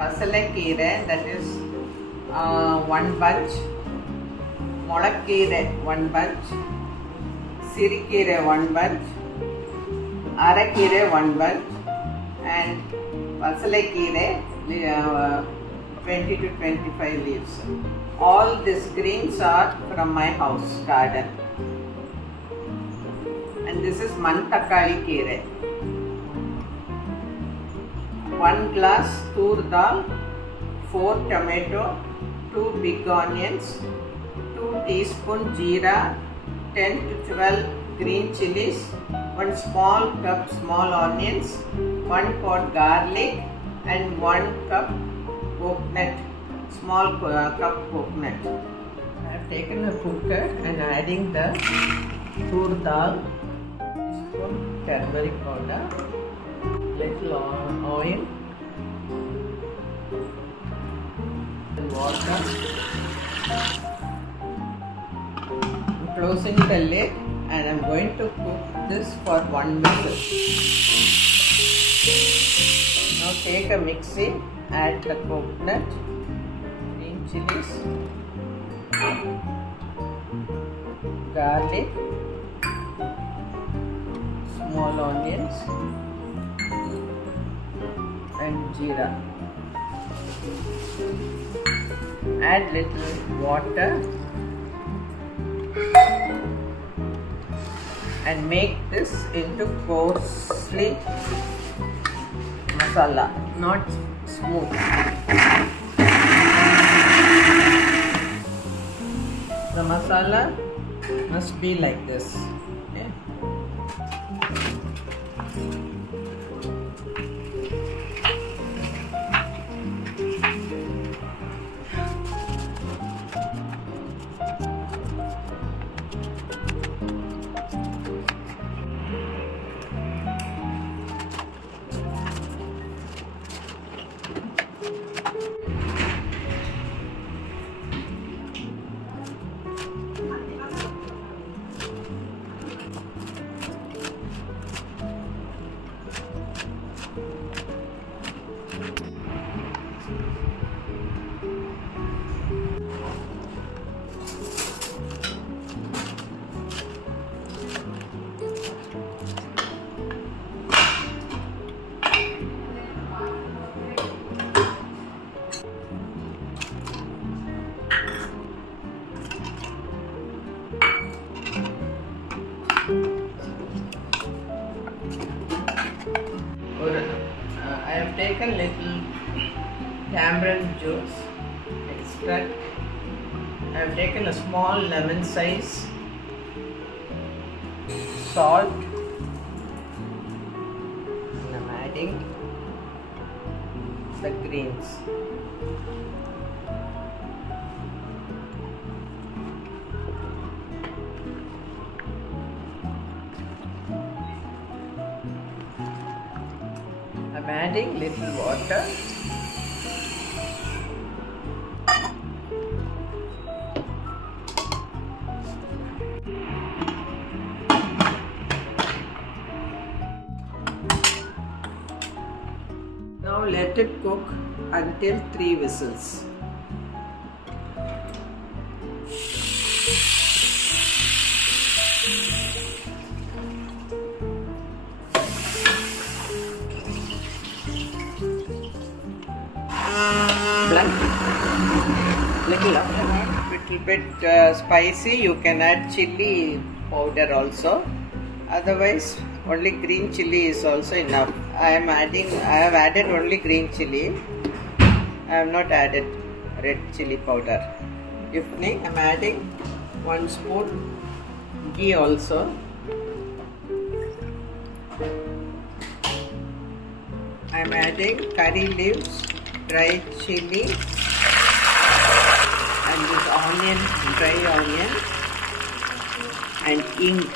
Keera, that is one bunch, Keera one bunch, Keera one bunch, Keera one bunch, and Keera 20 to 25 leaves. All these greens are from my house garden. And this is Keera. 1 glass tur dal, 4 tomato, 2 big onions, 2 teaspoon jeera, 10 to 12 green chilies, 1 small cup small onions, 1 pot garlic, and 1 cup coconut, small cup coconut. I have taken a cooker and adding the tur dal, teaspoon turmeric powder, little oil and water. I'm closing the lid and I'm going to cook this for 1 whistle. Now take a mixie, add the coconut, green chilies, garlic, small onions, and jeera. Add little water and make this into coarsely masala, not smooth. The masala must be like this. Okay? I have taken little tamarind juice extract. I have taken a small lemon size, salt, and I am adding the greens. I am adding little water. Now let it cook until 3 whistles. Little bit spicy, you can add chili powder also. Otherwise, only green chili is also enough. I have added only green chili. I have not added red chili powder. Evening, I am adding 1 spoon ghee also. I am adding curry leaves, dry chili, and this onion, dry onion, and ink.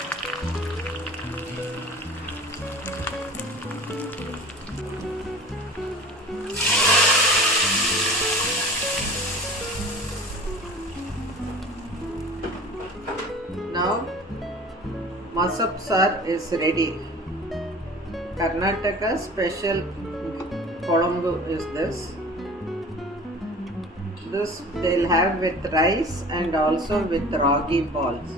Now Masoppu is ready. Karnataka special Colombo is this. This they'll have with rice and also with ragi balls.